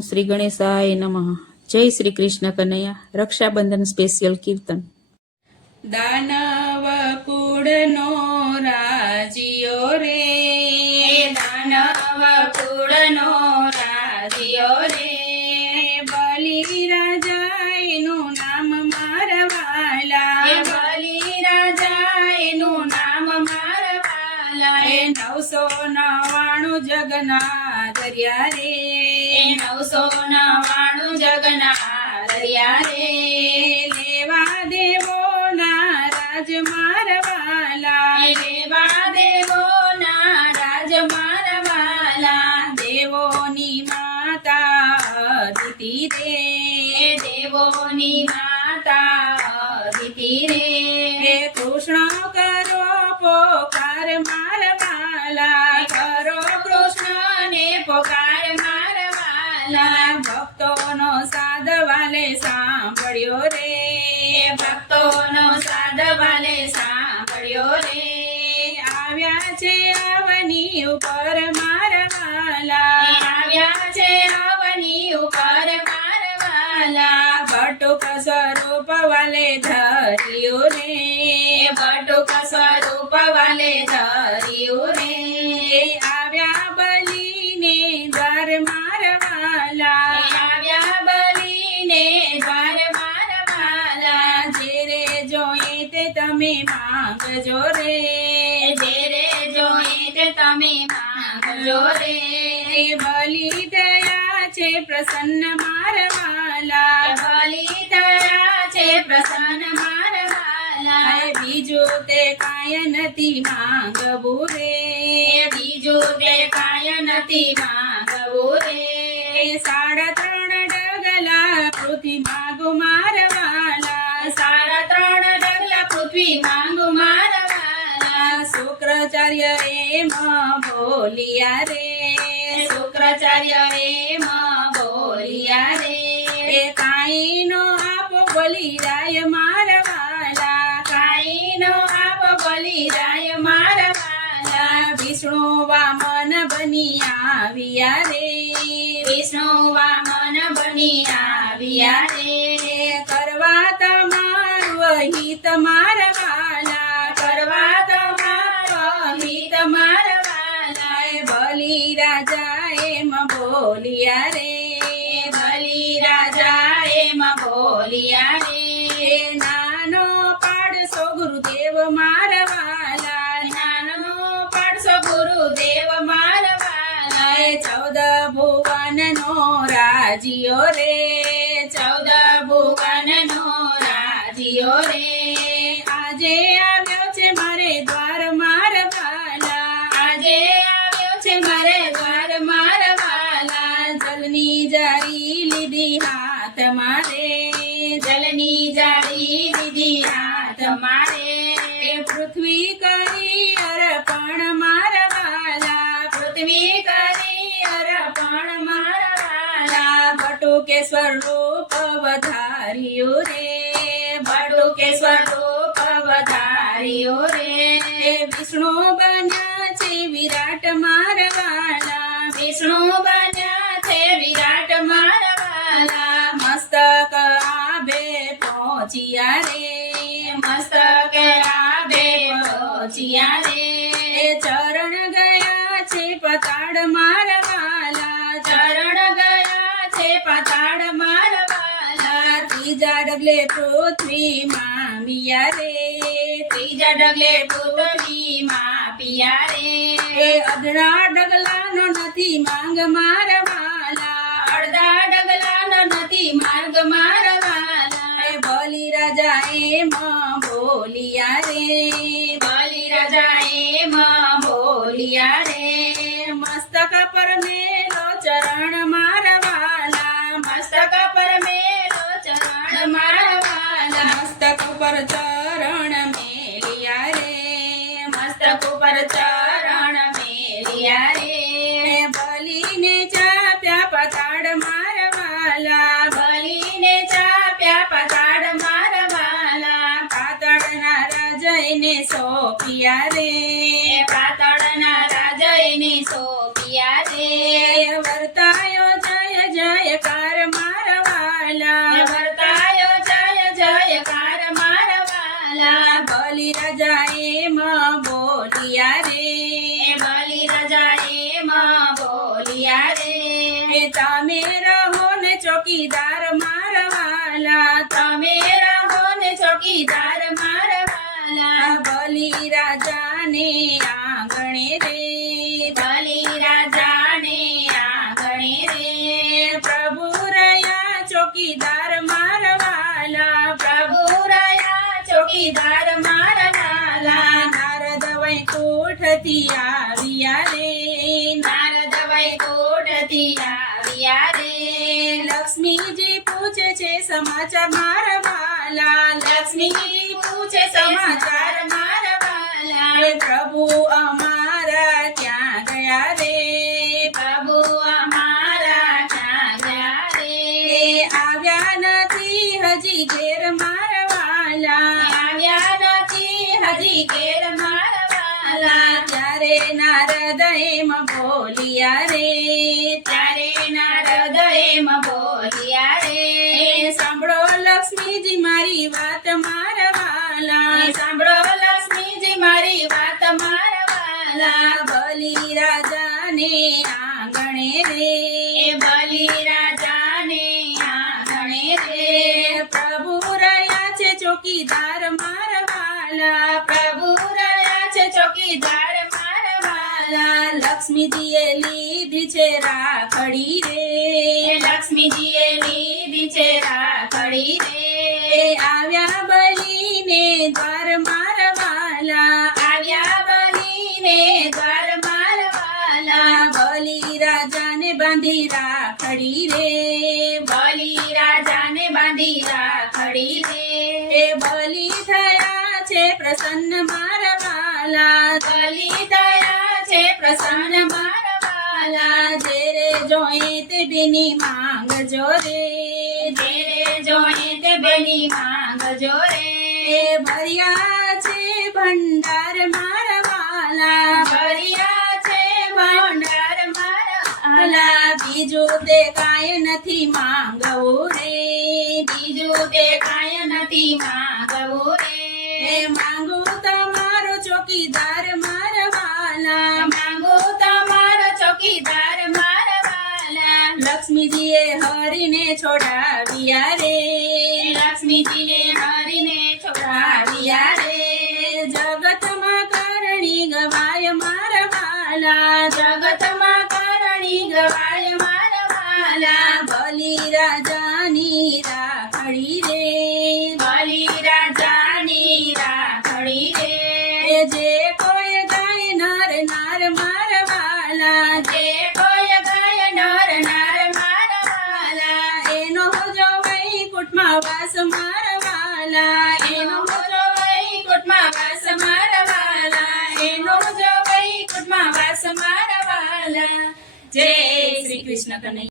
ओम श्री गणेशाय नमः। जय श्री कृष्ण कन्हैया। रक्षाबंधन स्पेशियल कीर्तन। दानव कूड़नो राजियो रे, दानव कूड़नो राजियो रे, बलि राजाएનું નામ મારવાલા, बलि राजाएનું નામ મારવાલા, 999 જગના દરિયા રે, 999 જગના દરિયા રે, લેવા દેવોના રાજ મારવાલા, લેવા દેવોના રાજ મારવાલા, દેવોની માતા અદિતિ રે, દેવોની માતા અદિતિ રે, હે કૃષ્ણ કરો પોકાર મારવાલા, કરો કૃષ્ણને પોકાર મારવાલા, ભક્તોનો સાધવાલે સાંભળ્યો રે, ભક્તોનો સાધવાલે સાંભળ્યો રે, આવ્યા છે અવની ઉપર મારવાલા, આવ્યા છે અવની ઉપર મારવાલા, બટુક સ્વરૂપ વાલે ધર્યું રે, બટુક સ્વરૂપ વાલે ધર્યું રે, આવ્યા બલીને દ્વાર મારવાલા, આવ્યા બલીને દ્વાર મારવાલા, જેરે જોઈએ તે તમે માંગજો રે, જેરે જોઈએ તે તમે માંગજો રે, બલિ દયા છે પ્રસન્ન મારવાલા, બલિ થયા છે પ્રસન્ન મારવાલા, બીજું તે કાંઈ નથી માંગવું રે, બીજું તે કાંઈ નથી માંગવું રે, 3.5 ડગલા પૃથ્વી માગો મારવાલા, 3.5 ડગલા પૃથ્વી માંગુ મારવાલા, શુક્રાચાર્ય એમ બોલિયા રે, શુક્રાચાર્ય એમ બોલિયા રે, કાંઈ નો આપ બલિરાય મારવાલા, કાંઈ નો આપ બલિરાય મારવાલા, વિષ્ણુ વામન બની આવ્યા રે, વિષ્ણુ વામન બની આવ્યા રે, કરવા તમારું હિત મારવાલા, કરવા તમારો હિત મારવાલા, બલિ રાજા એમ બોલિયા રે, બલિ રાજા એમ બોલિયા રે, નાનો પાડશો ગુરુદેવ મારવાલા, નાનો પાડશો ગુરુદેવ મારવાલા, 14 ભુવનનો રાજીયો રે, 14 ભુવનનો રાજીયો રે, આજે આવ્યો છે મારે દ્વાર મારવાલા, આજે આવ્યો છે મારે દ્વાર મારવાલા, જલની જારી લીધી હાથ મારે, જલની જાળી લીધી હાથ મારે, પૃથ્વી કરી અર્પણ મારવાલા, પૃથ્વી કરી અર્પણ મારવાલા, બટુકેશ્વર રૂપ વધાર્યું રે, બટુકેશ્વર રૂપ વધાર્યો રે, વિષ્ણુ બન્યા છે વિરાટ મારવાલા, વિષ્ણુ બન્યા છે વિરાટ મારવાલા, મસ્તક આભે પહોંચ્યા રે, મસ્તક આભે પહોંચ્યા રે, ચરણ ગયા છે પતાડ મારવાલા, ચરણ ગયા છે પાતાળ મારવાલા, 3 ડગલે પૃથ્વી મામિયા રે, 3 ડગલે પૃથ્વી માપિયા રે, અડધા ડગલાનો નથી માંગ મારવાલા, અડધા ડગલાનો નથી માર્ગ મારવાલા, બલિ રાજા એમ બોલિયા રે, બલિ રાજા એમ બોલિયા રે, મસ્તક પર મેલો ચરણ મારવાલા, મસ્તક પર મેલો ચરણ મારવાલા, મસ્તક પર ચરણ મેલિયા રે, મસ્તક ઉપર ચરણ મેલિયા રે, બલિને ચાપ્યા પતાડ મારવાલા, બલિને ચાપ્યા પાતાળ મારવાલા, પાતાળના રાજયને સોંપ્યા રે, પાતાળના રાજયને સોંપ્યા રે, વર્તાયો જય જય જયકાર મારા વાલા બલિ રાજા એમ બોલિયા રે એ બલિ રાજા એમ બોલિયા રે એ તમે રહો ને ચોકીદાર મારા વાલા તમે રહો ને ચોકીદાર મારા વાલા બલિ રાજાને આંગણે રે બલિ રાજાને આંગણે રે પ્રભુ રહ્યા ચોકીદાર મારા વાલા પ્રભુ રહ્યા ચોકીદાર મારા વાલા નારદ વૈકુંઠથી આવ્યા રે નારદ વૈકુંઠથી આવ્યા રે લક્ષ્મીજી પૂછે છે સમાચાર મારા વાલા લક્ષ્મીજી પૂછે સમાચાર મારા વાલા હે પ્રભુ અમારા ક્યાં ગયા રે પ્રભુ અમારા ક્યાં ગયા રે એ આવ્યા નથી હજી ઘેર મારા વાલા આવ્યા નથી હજી ઘેર મારા વાલા ત્યારે નારદ એમ બોલિયા રે ત્યારે નારદ એમ બોલ્યા રે સાંભળો લક્ષ્મીજી મારી વાત મારા વાલા સાંભળો લક્ષ્મીજી મારી વાત મારા વાલા બલિ રાજાને આંગણે રે એ બલિ રાજાને આંગણે રે પ્રભુ રહ્યા છે ચોકીદાર મારા વાલા પ્રભુ રહ્યા છે ચોકીદાર મારા વાલા લક્ષ્મીજીએ લીધી છે રાખડી રે એ લક્ષ્મીજીએ લીધી છે રાખડી રે આવ્યા બલિને દ્વાર મારા વાલા આવ્યા બલીને દ્વાર મારા વાલા બલિ રાજાને બાંધી રાખડી રે બલિ રાજાને બાંધી રાખડી રે એ બલિ થયા છે પ્રસન્ન મારા વાલા બલિ દયા છે પ્રસન્ન મારા વાલા જેરે જોઈ તે બેની માંગજો રે તેરે જોઈ તે બેની માંગજો રે એ ભર્યા છે ભંડાર મારા વાલા ભર્યા છે ભંડાર મારા વાલા બીજું તે કાંઈ નથી માંગવું રે બીજું તે કાંઈ નથી માંગવું રે એ માંગુ તમારો ચોકીદાર મારા વાલા માંગુ તમારો ચોકીદાર મારા વાલા લક્ષ્મીજીએ હરીને છોડાવ્યા રે લક્ષ્મીજીને હરીને છોડાવ્યા રે જગતમાં કરણી ગવાય મારા વાલા જગતમાં કરણી ગવાય મારા વાલા બલિ રાજાની રાખડી રે બલિ રાજાની રાખડી રે એ જે કોઈ ગાય નર નાર મારા વાલા જે કોઈ ગાય નર નાર મારા વાલા એનો જો વૈકુંઠમાં વાસ મારા વાલા એનો જો વૈકુંઠમાં વાસ મારા વાલા એનો જો વૈકુંઠમાં વાસ મારા વાલા જય શ્રી કૃષ્ણ કનૈયા